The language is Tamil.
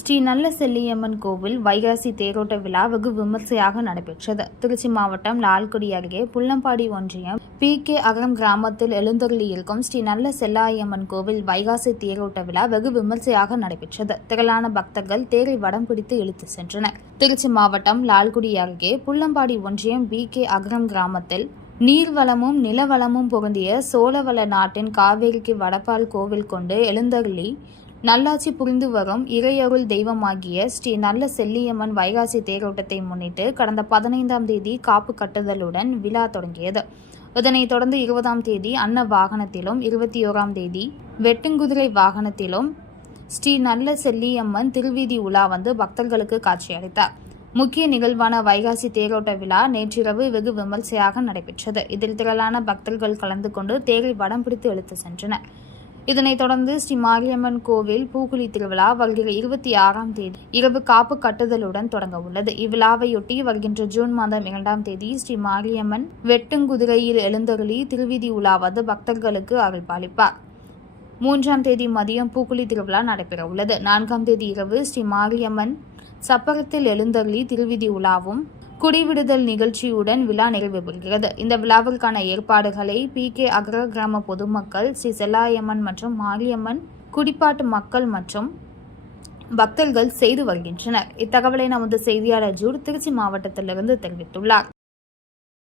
ஸ்ரீ நல்ல செல்லியம்மன் கோவில் வைகாசி தேரோட்ட விழா வெகு விமர்சையாக நடைபெற்றது. திருச்சி மாவட்டம் லால்குடி அருகே புள்ளம்பாடி ஒன்றியம் பி. கே. அகரம் கிராமத்தில் எழுந்தருளி இருக்கும் ஸ்ரீ நல்ல செல்லாயம்மன் கோவில் வைகாசி தேரோட்ட விழா வெகு விமர்சையாக நடைபெற்றது. திரளான பக்தர்கள் தேரை வடம் பிடித்து இழுத்து சென்றனர். திருச்சி மாவட்டம் லால்குடி அருகே புள்ளம்பாடி ஒன்றியம் பி. கே. அகரம் கிராமத்தில் நீர்வளமும் நிலவளமும் பொருந்திய சோழவள நாட்டின் காவேரிக்கு வடபால் கோவில் கொண்டு எழுந்தருளி நல்லாட்சி புரிந்து வரும் இறையருள் தெய்வமாகிய ஸ்ரீ நல்ல செல்லியம்மன் வைகாசி தேரோட்டத்தை முன்னிட்டு கடந்த பதினைந்தாம் தேதி காப்பு கட்டுதலுடன் விழா தொடங்கியது. இதனைத் தொடர்ந்து இருபதாம் தேதி அன்ன வாகனத்திலும் இருபத்தி ஓராம் தேதி வெட்டுங்குதிரை வாகனத்திலும் ஸ்ரீ நல்ல செல்லியம்மன் திருவீதி உலா வந்து பக்தர்களுக்கு காட்சியளித்தார். முக்கிய நிகழ்வான வைகாசி தேரோட்ட விழா நேற்றிரவு வெகு விமர்சையாக நடைபெற்றது. இதில் திரளான பக்தர்கள் கலந்து கொண்டு தேரை வடம் பிடித்து இழுத்து சென்றனர். இதனைத் தொடர்ந்து ஸ்ரீ மாரியம்மன் கோவில் பூக்குழி திருவிழா வருகிற இருபத்தி ஆறாம் தேதி இரவு காப்பு கட்டுதலுடன் தொடங்க உள்ளது. இவ்விழாவையொட்டி வருகின்ற ஜூன் மாதம் இரண்டாம் தேதி ஸ்ரீ மாரியம்மன் வெட்டுங்குதிரையில் எழுந்தருளி திருவிதி உலாவது பக்தர்களுக்கு அருள்பாலிப்பார். மூன்றாம் தேதி மதியம் பூக்குழி திருவிழா நடைபெற உள்ளது. நான்காம் தேதி இரவு ஸ்ரீ மாரியம்மன் சப்பரத்தில் எழுந்தருளி திருவிதி உலாவும் குடிவிடுதல் நிகழ்ச்சியுடன் விழா நிறைவு பெறுகிறது இந்த விழாவிற்கான ஏற்பாடுகளை பி. கே. அகர கிராம பொதுமக்கள் ஸ்ரீ செல்லாயம்மன் மற்றும் மாரியம்மன் குடிப்பாட்டு மக்கள் மற்றும் பக்தர்கள் செய்து வருகின்றனர். இத்தகவலை நமது செய்தியாளர் ஜூர் திருச்சி மாவட்டத்திலிருந்து தெரிவித்துள்ளார்.